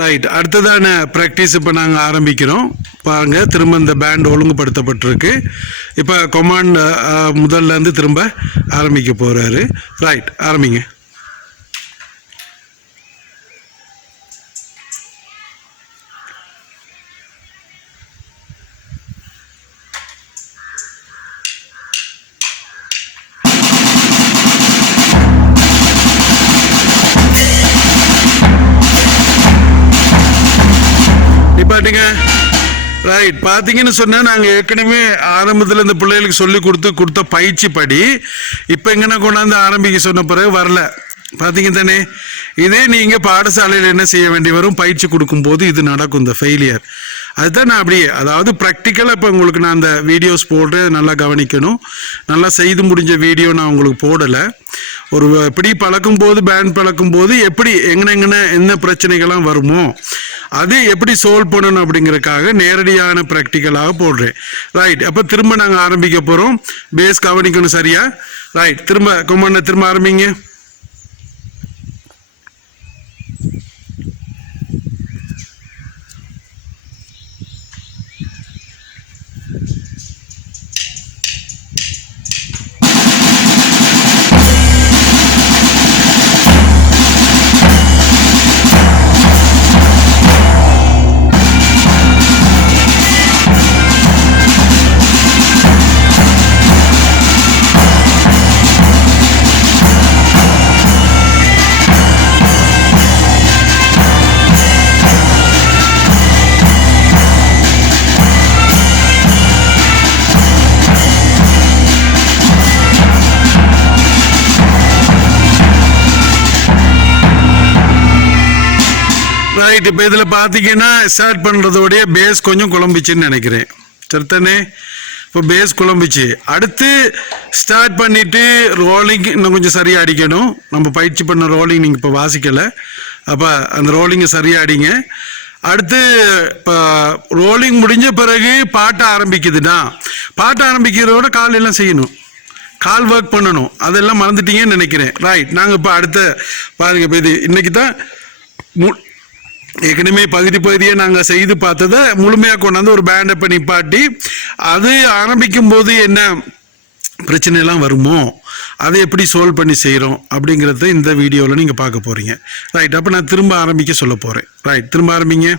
Right, அடுத்ததான practice இப்போ நாங்கள் ஆரம்பிக்கிறோம். பாருங்கள், திரும்ப இந்த பேண்ட் ஒழுங்குபடுத்தப்பட்டிருக்கு. இப்போ கொமாண்ட் முதல்லேருந்து திரும்ப ஆரம்பிக்க போகிறாரு. ரைட், ஆரம்பிங்க. ரைட், பார்த்தீங்கன்னு சொன்னால் நாங்கள் ஏற்கனவே ஆரம்பத்தில் இந்த பிள்ளைகளுக்கு சொல்லி கொடுத்த பயிற்சி படி இப்போ எங்கன்னா கொண்டாந்து ஆரம்பிக்க சொன்ன பிறகு வரல. பார்த்தீங்க தானே, இதே நீங்கள் பாடசாலையில் என்ன செய்ய வேண்டி வரும், பயிற்சி கொடுக்கும்போது இது நடக்கும், இந்த ஃபெயிலியர். அதுதான் நான் அப்படியே, அதாவது ப்ராக்டிக்கலாக இப்போ உங்களுக்கு நான் அந்த வீடியோஸ் போடுறேன், நல்லா கவனிக்கணும். நல்லா செய்து முடிஞ்ச வீடியோ நான் உங்களுக்கு போடலை. ஒரு இப்படி பழக்கும்போது, பேண்ட் பழக்கும்போது எப்படி எங்கன என்ன பிரச்சனைகள்லாம் வருமோ அது எப்படி சால்வ் பண்ணணும் அப்படிங்கிறதுக்காக நேரடியான ப்ராக்டிக்கலாக போடுறேன். ரைட், அப்போ திரும்ப நாங்கள் ஆரம்பிக்க போகிறோம். பேஸ் கவனிக்கணும், சரியா? ரைட், திரும்ப கொமாண்ட திரும்ப ஆரம்பிங்க. ரைட், இப்போ இதில் பார்த்தீங்கன்னா ஸ்டார்ட் பண்ணுறதோடைய பேஸ் கொஞ்சம் குழம்பிச்சுன்னு நினைக்கிறேன். சரித்தானே? இப்போ பேஸ் குழம்பிச்சு. அடுத்து ஸ்டார்ட் பண்ணிவிட்டு ரோலிங் இன்னும் கொஞ்சம் சரியாக அடிக்கணும். நம்ம பயிற்சி பண்ண ரோலிங் நீங்கள் இப்போ வாசிக்கலை, அப்போ அந்த ரோலிங்கை சரியாக அடிங்க. அடுத்து இப்போ ரோலிங் முடிஞ்ச பிறகு பாட்ட ஆரம்பிக்குதுன்னா, பாட்ட ஆரம்பிக்கிறதோட கால் எல்லாம் செய்யணும், கால் ஒர்க் பண்ணணும். அதெல்லாம் மறந்துட்டீங்கன்னு நினைக்கிறேன். ரைட், நாங்கள் இப்போ அடுத்த பாருங்கள், இப்போ இது இன்றைக்கி தான் ஏற்கனவே பகுதியை நாங்கள் செய்து பார்த்ததை முழுமையாக கொண்டாந்து ஒரு பேண்டை பண்ணி பாட்டி அது ஆரம்பிக்கும் போது என்ன பிரச்சனைலாம் வருமோ அதை எப்படி சால்வ் பண்ணி செய்கிறோம் அப்படிங்கிறத இந்த வீடியோவில் நீங்கள் பார்க்க போகிறீங்க. ரைட், அப்போ நான் திரும்ப ஆரம்பிக்க சொல்ல போகிறேன். ரைட், திரும்ப ஆரம்பிங்க.